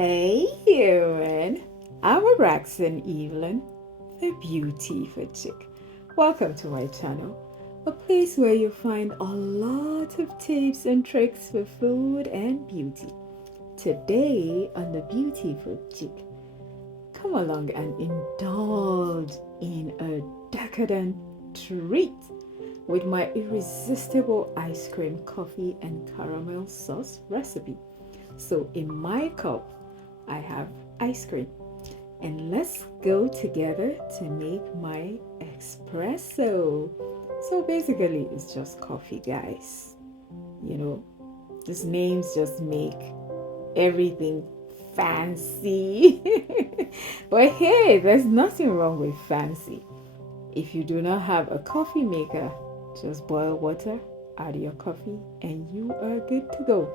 Hey human, I'm Araxan Evelyn, the beauty food chick. Welcome to my channel, a place where you find a lot of tips and tricks for food and beauty. Today on the beauty food chick, come along and indulge in a decadent treat with my irresistible ice cream, coffee and caramel sauce recipe. So in my cup, I have ice cream, and let's go together to make my espresso. So basically it's just coffee, guys. These names just make everything fancy. But hey, there's nothing wrong with fancy. If you do not have a coffee maker, just boil water, add your coffee, and you are good to go.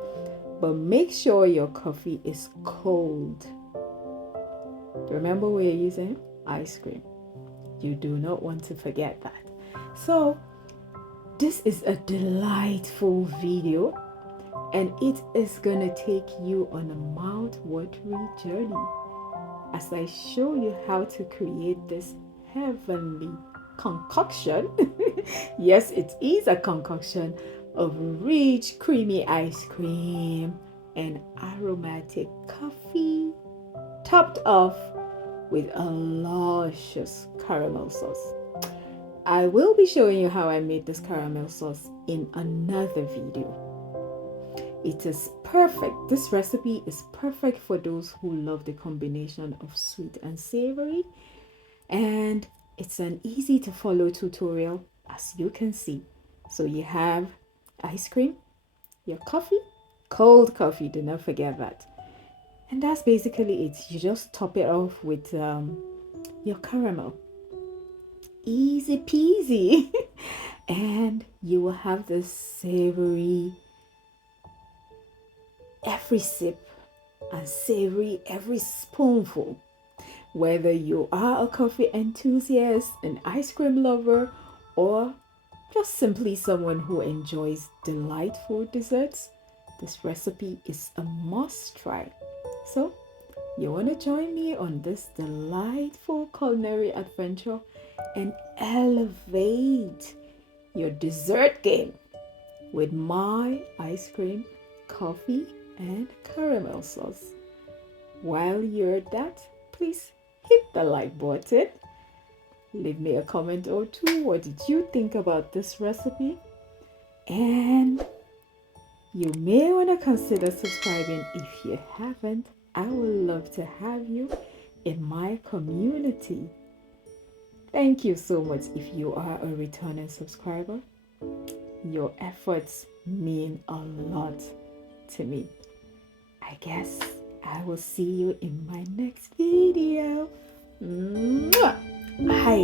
But make sure your coffee is cold. Remember, we're using ice cream. You do not want to forget that. So this is a delightful video, and it is gonna take you on a mouth-watering journey as I show you how to create this heavenly concoction. Yes, it is a concoction of rich creamy ice cream and aromatic coffee, topped off with a luscious caramel sauce. I will be showing you how I made this caramel sauce in another video. It is perfect. This recipe is perfect for those who love the combination of sweet and savory, and it's an easy to follow tutorial, as you can see. So you have ice cream, your coffee, cold coffee, do not forget that. And that's basically it. You just top it off with your caramel. Easy peasy. And you will have this savory every sip and savory every spoonful. Whether you are a coffee enthusiast, an ice cream lover, or just simply someone who enjoys delightful desserts, this recipe is a must try. So, you want to join me on this delightful culinary adventure and elevate your dessert game with my ice cream, coffee, and caramel sauce. While you're at that, please hit the like button. Leave me a comment or two. What did you think about this recipe? And you may want to consider subscribing if you haven't. I would love to have you in my community. Thank you so much if you are a returning subscriber. Your efforts mean a lot to me. I guess I will see you in my next video. Mwah! I